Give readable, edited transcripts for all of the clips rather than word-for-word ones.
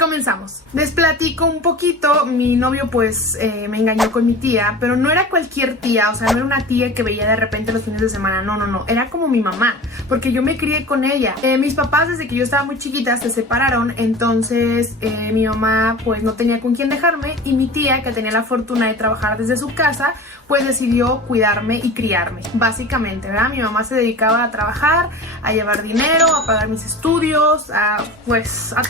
Comenzamos. Les platico un poquito. Mi novio pues me engañó con mi tía, pero no era cualquier tía, o sea, no era una tía que veía de repente los fines de semana, no, era como mi mamá, porque yo me crié con ella. Mis papás desde que yo estaba muy chiquita se separaron, entonces mi mamá pues no tenía con quién dejarme y mi tía, que tenía la fortuna de trabajar desde su casa, pues decidió cuidarme y criarme, básicamente, ¿verdad? Mi mamá se dedicaba a trabajar, a llevar dinero, a pagar mis estudios, a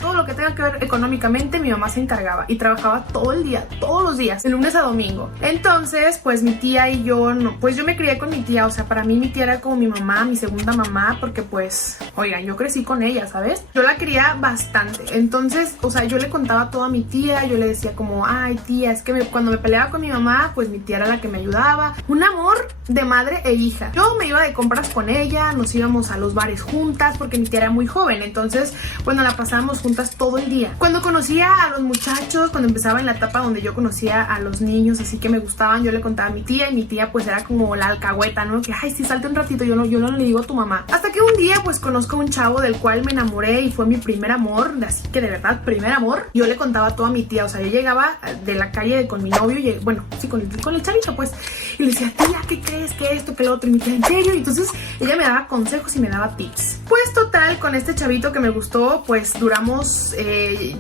todo lo que tenga que ver económicamente. Mi mamá se encargaba y trabajaba todo el día, todos los días, de lunes a domingo. Entonces, pues mi tía y yo, pues yo me crié con mi tía, o sea, para mí mi tía era como mi mamá, mi segunda mamá, porque pues, oigan, yo crecí con ella, ¿sabes? Yo la quería bastante. Entonces, o sea, yo le contaba todo a mi tía, yo le decía como, ay tía, es que cuando me peleaba con mi mamá, pues mi tía era la que me ayudaba. Un amor de madre e hija. Yo me iba de compras con ella, nos íbamos a los bares juntas, porque mi tía era muy joven, entonces, pues nos la pasábamos juntas todo el día. Cuando conocía a los muchachos, cuando empezaba en la etapa donde yo conocía a los niños así que me gustaban, yo le contaba a mi tía y mi tía pues era como la alcahueta, ¿no? Que ay, sí, salte un ratito, yo no le digo a tu mamá. Hasta que un día pues conozco a un chavo del cual me enamoré y fue mi primer amor, así que de verdad, primer amor. Yo le contaba todo a mi tía, o sea, yo llegaba de la calle con mi novio, y, bueno, sí, con el chavito pues, y le decía, tía, ¿qué crees? ¿Qué esto? ¿Qué lo otro? Y mi tía, ¿en serio? Y entonces ella me daba consejos y me daba tips. Pues total, con este chavito que me gustó, pues duramos,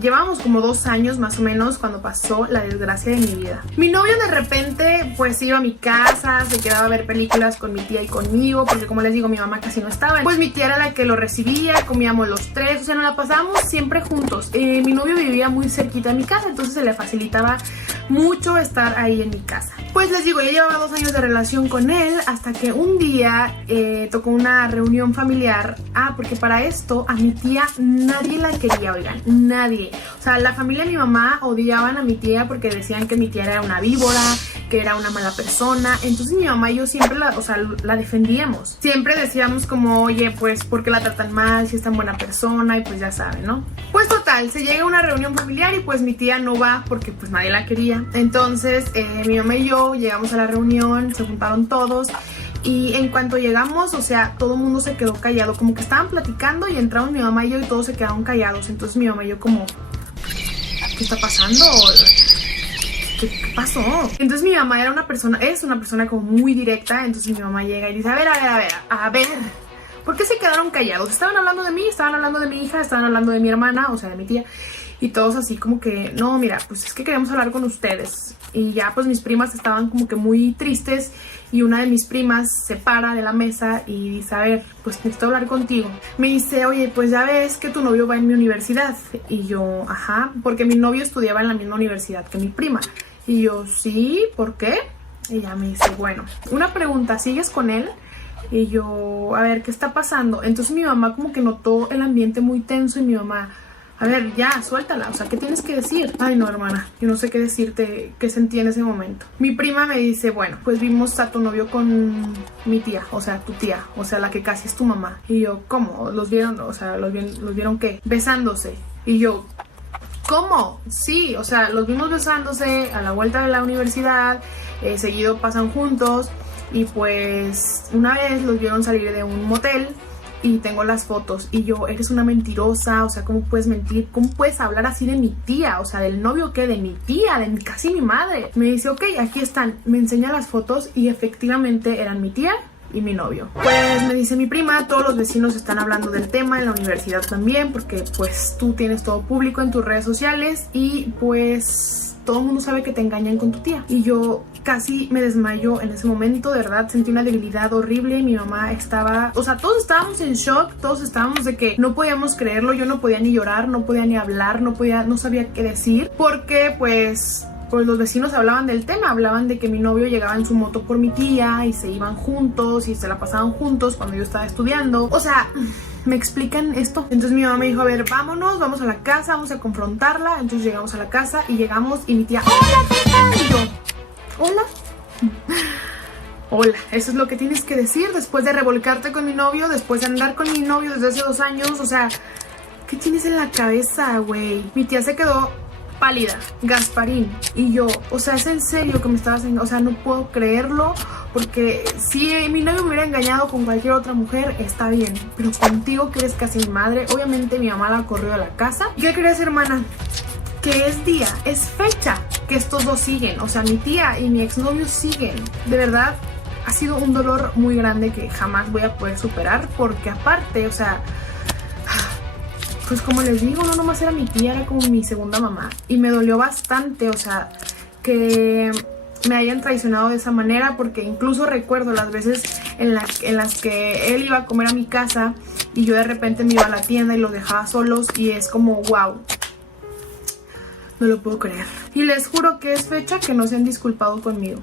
llevábamos como 2 años más o menos cuando pasó la desgracia de mi vida. Mi novio de repente pues iba a mi casa, se quedaba a ver películas con mi tía y conmigo, porque como les digo, mi mamá casi no estaba. Pues mi tía era la que lo recibía, comíamos los tres, o sea, nos la pasábamos siempre juntos. Mi novio vivía muy cerquita de mi casa, entonces se le facilitaba mucho estar ahí en mi casa. Pues les digo, yo llevaba 2 años de relación con él, hasta que un día tocó una reunión familiar. Porque para esto a mi tía nadie la quería, oigan, nadie. O sea, la familia de mi mamá odiaban a mi tía porque decían que mi tía era una víbora, que era una mala persona. Entonces mi mamá y yo siempre la defendíamos. Siempre decíamos como, oye, pues, ¿por qué la tratan mal? Si es tan buena persona, y pues ya saben, ¿no? Pues total, se llega a una reunión familiar y pues mi tía no va porque pues nadie la quería. Entonces mi mamá y yo llegamos a la reunión, se juntaron todos. Y en cuanto llegamos, o sea, todo el mundo se quedó callado, como que estaban platicando y entramos mi mamá y yo y todos se quedaron callados. Entonces mi mamá y yo como, ¿qué está pasando? ¿Qué pasó? Entonces mi mamá es una persona como muy directa. Entonces mi mamá llega y dice, a ver, ¿por qué se quedaron callados? Estaban hablando de mí, estaban hablando de mi hija, estaban hablando de mi hermana, o sea, de mi tía. Y todos así como que, no, mira, pues es que queremos hablar con ustedes. Y ya pues mis primas estaban como que muy tristes. Y una de mis primas se para de la mesa y dice, a ver, pues necesito hablar contigo. Me dice, oye, pues ya ves que tu novio va en mi universidad. Y yo, ajá, porque mi novio estudiaba en la misma universidad que mi prima. Y yo, sí, ¿por qué? Y ella me dice, bueno, una pregunta, ¿sigues con él? Y yo, a ver, ¿qué está pasando? Entonces mi mamá como que notó el ambiente muy tenso y mi mamá, a ver, ya, suéltala, o sea, ¿qué tienes que decir? Ay, no, hermana, yo no sé qué decirte, qué sentí en ese momento. Mi prima me dice, bueno, pues vimos a tu novio con mi tía, o sea, tu tía, o sea, la que casi es tu mamá. Y yo, ¿cómo? ¿Los vieron? O sea, ¿los vieron qué? Besándose. Y yo, ¿cómo? Sí, o sea, los vimos besándose a la vuelta de la universidad, seguido pasan juntos, y pues una vez los vieron salir de un motel. Y tengo las fotos y yo, eres una mentirosa, o sea, ¿cómo puedes mentir? ¿Cómo puedes hablar así de mi tía? O sea, ¿del novio qué? De mi tía, casi mi madre. Me dice, ok, aquí están. Me enseña las fotos y efectivamente eran mi tía y mi novio. Pues me dice mi prima, todos los vecinos están hablando del tema, en la universidad también, porque pues tú tienes todo público en tus redes sociales y pues todo el mundo sabe que te engañan con tu tía. Y yo casi me desmayo en ese momento, de verdad, sentí una debilidad horrible. Mi mamá estaba, o sea, todos estábamos en shock, todos estábamos de que no podíamos creerlo. Yo no podía ni llorar, no podía ni hablar, no sabía qué decir, porque pues los vecinos hablaban del tema, hablaban de que mi novio llegaba en su moto por mi tía y se iban juntos y se la pasaban juntos cuando yo estaba estudiando. O sea, ¿me explican esto? Entonces mi mamá me dijo, a ver, vámonos, vamos a la casa, vamos a confrontarla. Entonces llegamos a la casa y llegamos y mi tía, hola, ¿qué tal? Y yo, hola. Hola, eso es lo que tienes que decir después de revolcarte con mi novio, después de andar con mi novio desde hace 2 años. O sea, ¿qué tienes en la cabeza, güey? Mi tía se quedó pálida, Gasparín. Y yo, o sea, es en serio que me estabas engañando. O sea, no puedo creerlo, porque si mi novio me hubiera engañado con cualquier otra mujer, está bien, pero contigo, que eres casi mi madre. Obviamente mi mamá la corrió a la casa. ¿Y qué crees, hermana? que es día, es fecha que estos dos siguen. O sea, mi tía y mi exnovio siguen. De verdad, ha sido un dolor muy grande que jamás voy a poder superar, porque aparte, o sea, pues como les digo, no nomás era mi tía, era como mi segunda mamá. Y me dolió bastante, o sea, que me hayan traicionado de esa manera, porque incluso recuerdo las veces en las que él iba a comer a mi casa y yo de repente me iba a la tienda y los dejaba solos, y es como wow, no lo puedo creer. Y les juro que es fecha que no se han disculpado conmigo.